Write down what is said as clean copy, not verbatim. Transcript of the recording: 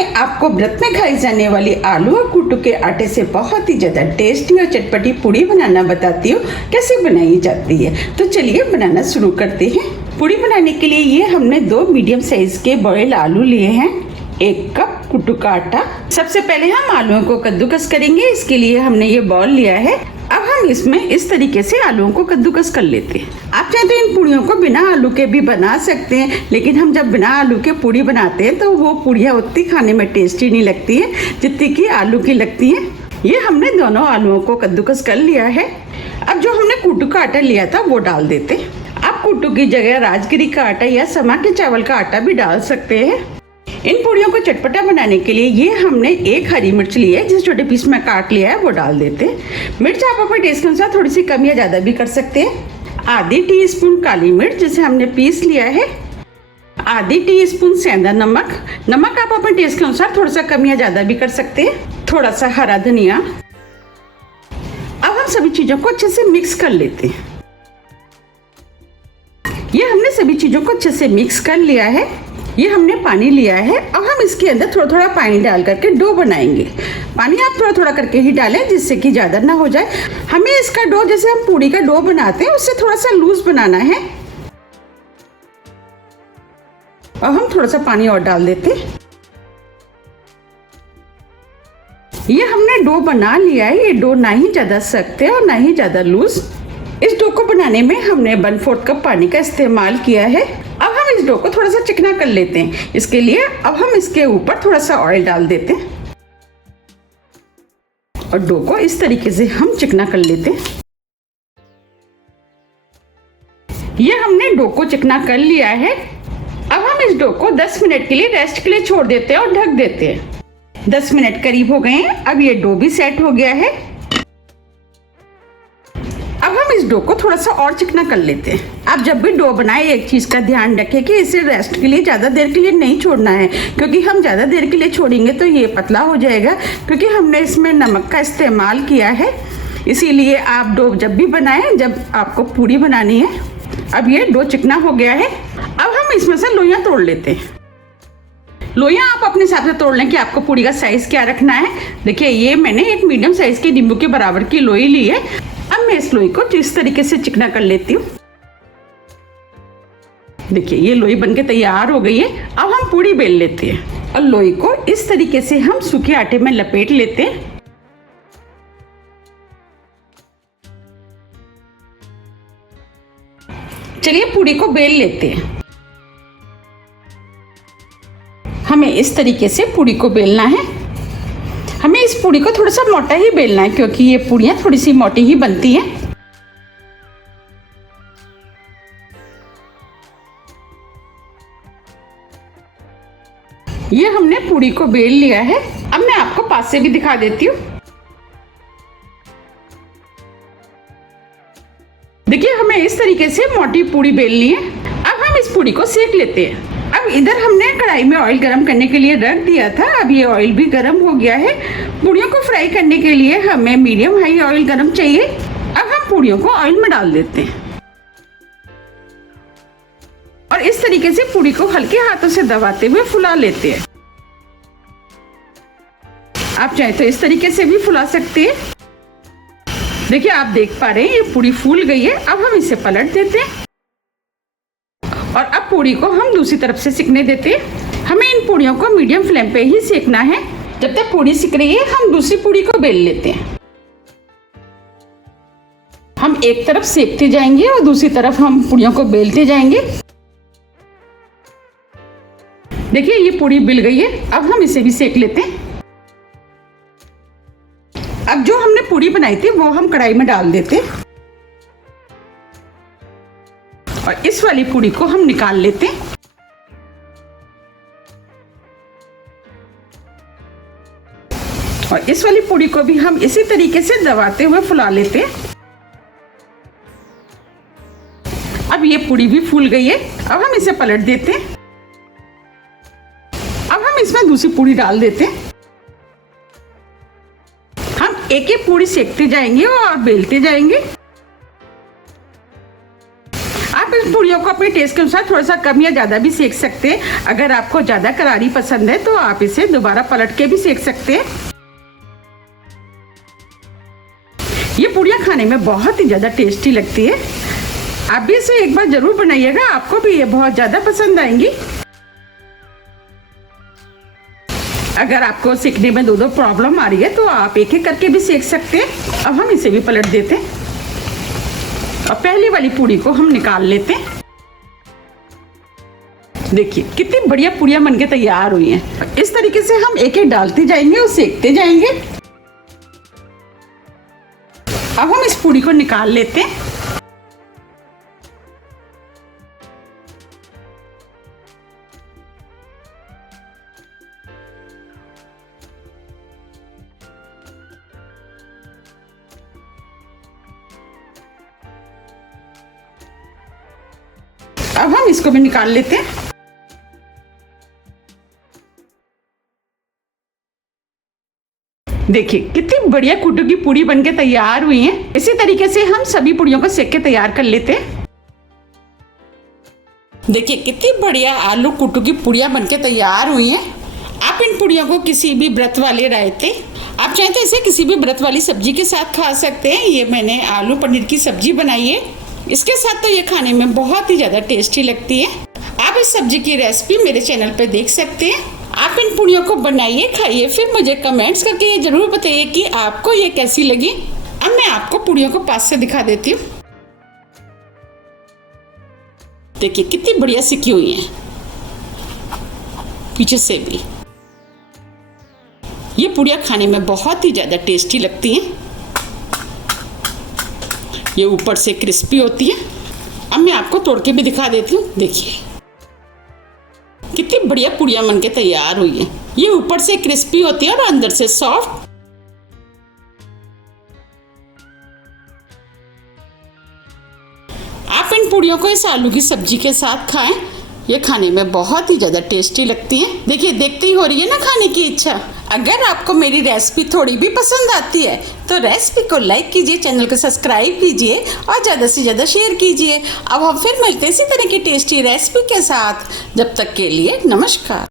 मैं आपको व्रत में खाई जाने वाली आलू और कुट्टू के आटे से बहुत ही ज़्यादा टेस्टी और चटपटी पूड़ी बनाना बताती हूँ कैसे बनाई जाती है। तो चलिए बनाना शुरू करते हैं। पूड़ी बनाने के लिए ये हमने 2 मीडियम साइज के बॉयल आलू लिए हैं, 1 कप कुट्टू का आटा। सबसे पहले हम आलूओं को कद्दूकस करेंगे। इसके लिए हमने ये बॉल लिया है। अब हम इसमें इस तरीके से आलूओं को कद्दूकस कर लेते हैं। आप चाहे तो इन पूड़ियों को बिना आलू के भी बना सकते हैं, लेकिन हम जब बिना आलू के पूड़ी बनाते हैं तो वो पूड़ियाँ उतनी खाने में टेस्टी नहीं लगती है जितनी कि आलू की लगती हैं। ये हमने दोनों आलूओं को कद्दूकस कर लिया है। अब जो हमने कुट्टू का आटा लिया था वो डाल देते हैं। आप कुट्टू की जगह राजगिरी का आटा या समा के चावल का आटा भी डाल सकते हैं। इन पूड़ियों को चटपटा बनाने के लिए ये हमने 1 हरी मिर्च ली है, जिसे छोटे पीस में काट लिया है, वो डाल देते हैं। मिर्च आप अपने टेस्ट के अनुसार थोड़ी सी कम या ज़्यादा भी कर सकते हैं। आधी टीस्पून काली मिर्च जिसे हमने पीस लिया है, आधी टीस्पून सेंधा नमक। नमक आप अपने टेस्ट के अनुसार थोड़ा सा कम या ज़्यादा भी कर सकते हैं। थोड़ा सा हरा धनिया। अब हम सभी चीज़ों को अच्छे से मिक्स कर लेते हैं। ये हमने सभी चीज़ों को अच्छे से मिक्स कर लिया है। ये हमने पानी लिया है। अब हम इसके अंदर थोड़ा थोड़ा पानी डाल करके डो बनाएंगे। पानी आप थोड़ा थोड़ा करके ही डालें जिससे कि ज़्यादा ना हो जाए। हमें इसका डो, जैसे हम पूड़ी का डो बनाते हैं, उससे थोड़ा सा लूज बनाना है। अब हम थोड़ा सा पानी और डाल देते हैं। ये हमने डो बना लिया है। ये डो ना ही ज़्यादा सख्त है और ना ही ज़्यादा लूज। इस डो को बनाने में हमने 1/4 कप पानी का इस्तेमाल किया है। अब हम इस डो को थोड़ा सा चिकना कर लेते हैं। इसके लिए अब हम इसके ऊपर थोड़ा सा ऑयल डाल देते हैं और डो को इस तरीके से हम चिकना कर लेते हैं। ये हमने डो को चिकना कर लिया है। अब हम इस डो को 10 मिनट के लिए रेस्ट के लिए छोड़ देते हैं और ढक देते हैं। 10 मिनट करीब हो गए हैं। अब ये डो भी सेट हो गया है। अब हम इस डो को थोड़ा सा और चिकना कर लेते हैं। आप जब भी डो बनाए एक चीज़ का ध्यान रखें कि इसे रेस्ट के लिए ज़्यादा देर के लिए नहीं छोड़ना है, क्योंकि हम ज़्यादा देर के लिए छोड़ेंगे तो ये पतला हो जाएगा, क्योंकि हमने इसमें नमक का इस्तेमाल किया है। इसीलिए आप डो जब भी बनाएं, जब आपको पूड़ी बनानी है। अब ये डो चिकना हो गया है। अब हम इसमें से लोइयाँ तोड़ लेते हैं। लोइयाँ आप अपने हिसाब से तोड़ लें कि आपको पूड़ी का साइज़ क्या रखना है। देखिए, ये मैंने एक मीडियम साइज़ के नींबू के बराबर की लोई ली है। अब मैं इस लोई को इस तरीके से चिकना कर लेती हूँ। देखिए, ये लोई बनके तैयार हो गई है। अब हम पूड़ी बेल लेते हैं और लोई को इस तरीके से हम सूखे आटे में लपेट लेते हैं। चलिए पूड़ी को बेल लेते हैं। हमें इस तरीके से पूड़ी को बेलना है। हमें इस पूड़ी को थोड़ा सा मोटा ही बेलना है, क्योंकि ये पूड़ियाँ थोड़ी सी मोटी ही बनती हैं। ये हमने पूड़ी को बेल लिया है। अब मैं आपको पास से भी दिखा देती हूँ। देखिए, हमें इस तरीके से मोटी पूड़ी बेलनी है। अब हम इस पूड़ी को सेक लेते हैं। अब इधर हमने कढ़ाई में ऑयल गरम करने के लिए रख दिया था। अब ये ऑयल भी गरम हो गया है। पूड़ियों को फ्राई करने के लिए हमें मीडियम हाई ऑयल गरम चाहिए। अब हम पूड़ियों को ऑयल में डाल देते हैं और इस तरीके से पूड़ी को हल्के हाथों से दबाते हुए फुला लेते हैं। आप चाहे तो इस तरीके से भी फुला सकते हैं। देखिए, आप देख पा रहे हैं ये पूड़ी फूल गई है। अब हम इसे पलट देते हैं और अब पूड़ी को हम दूसरी तरफ से सिकने देते हैं। हमें इन पूड़ियों को मीडियम फ्लेम पे ही सेकना है। जब तक पूड़ी सिक रही है, हम दूसरी पूड़ी को बेल लेते हैं। हम एक तरफ सेकते जाएंगे और दूसरी तरफ हम पूड़ियों को बेलते जाएंगे। देखिए, ये पूड़ी बिल गई है। अब हम इसे भी सेक लेते हैं। अब जो हमने पूड़ी बनाई थी वो हम कढ़ाई में डाल देते हैं और इस वाली पूड़ी को हम निकाल लेते हैं। और इस वाली पूड़ी को भी हम इसी तरीके से दबाते हुए फुला लेते हैं। अब ये पूड़ी भी फूल गई है। अब हम इसे पलट देते हैं। अब हम इसमें दूसरी पूड़ी डाल देते हैं। हम एक एक पूड़ी सेकते जाएंगे और बेलते जाएंगे। आप इस इन पूड़ियों को अपने टेस्ट के अनुसार थोड़ा सा कम या ज़्यादा भी सेक सकते हैं। अगर आपको ज़्यादा करारी पसंद है तो आप इसे दोबारा पलट के भी सेक सकते हैं। ये पूड़ियाँ खाने में बहुत ही ज़्यादा टेस्टी लगती है। आप भी इसे एक बार ज़रूर बनाइएगा, आपको भी ये बहुत ज़्यादा पसंद आएंगी। अगर आपको सेकने में दो प्रॉब्लम आ रही है तो आप एक एक करके भी सेक सकते हैं। अब हम इसे भी पलट देते हैं और पहली वाली पूड़ी को हम निकाल लेते हैं। देखिए कितनी बढ़िया पूड़ियाँ बनके तैयार हुई हैं। इस तरीके से हम एक एक डालते जाएंगे और सेकते जाएंगे। अब हम इस पूड़ी को निकाल लेते हैं। अब हम इसको भी निकाल लेते हैं। देखिए कितनी बढ़िया कुट्टू की पूड़ी बनके तैयार हुई है। इसी तरीके से हम सभी पूड़ियों को सेक के तैयार कर लेते हैं। देखिए कितनी बढ़िया आलू कुट्टू की पूड़ियाँ बनके तैयार हुई हैं। आप इन पूड़ियों को किसी भी व्रत वाले रायते, आप चाहें तो इसे किसी भी व्रत वाली सब्जी के साथ खा सकते हैं। ये मैंने आलू पनीर की सब्जी बनाई है, इसके साथ तो ये खाने में बहुत ही ज़्यादा टेस्टी लगती है। आप इस सब्जी की रेसिपी मेरे चैनल पे देख सकते हैं। आप इन पूड़ियों को बनाइए, खाइए, फिर मुझे कमेंट्स करके ये ज़रूर बताइए कि आपको ये कैसी लगी। अब मैं आपको पूड़ियों को पास से दिखा देती हूँ। देखिए कितनी बढ़िया सिकी हुई हैं, पीछे से भी। ये पूड़ियाँ खाने में बहुत ही ज़्यादा टेस्टी लगती हैं। ये ऊपर से क्रिस्पी होती है। अब मैं आपको तोड़ के भी दिखा देती हूँ। देखिए कितनी बढ़िया पूड़ियाँ बनके तैयार हुई है। ये ऊपर से क्रिस्पी होती है और अंदर से सॉफ्ट। आप इन पूड़ियों को इस आलू की सब्जी के साथ खाएं, ये खाने में बहुत ही ज़्यादा टेस्टी लगती हैं। देखिए देखते ही हो रही है ना खाने की इच्छा। अगर आपको मेरी रेसिपी थोड़ी भी पसंद आती है तो रेसिपी को लाइक कीजिए, चैनल को सब्सक्राइब कीजिए और ज़्यादा से ज़्यादा शेयर कीजिए। अब हम फिर मिलते हैं इसी तरह की टेस्टी रेसिपी के साथ। जब तक के लिए नमस्कार।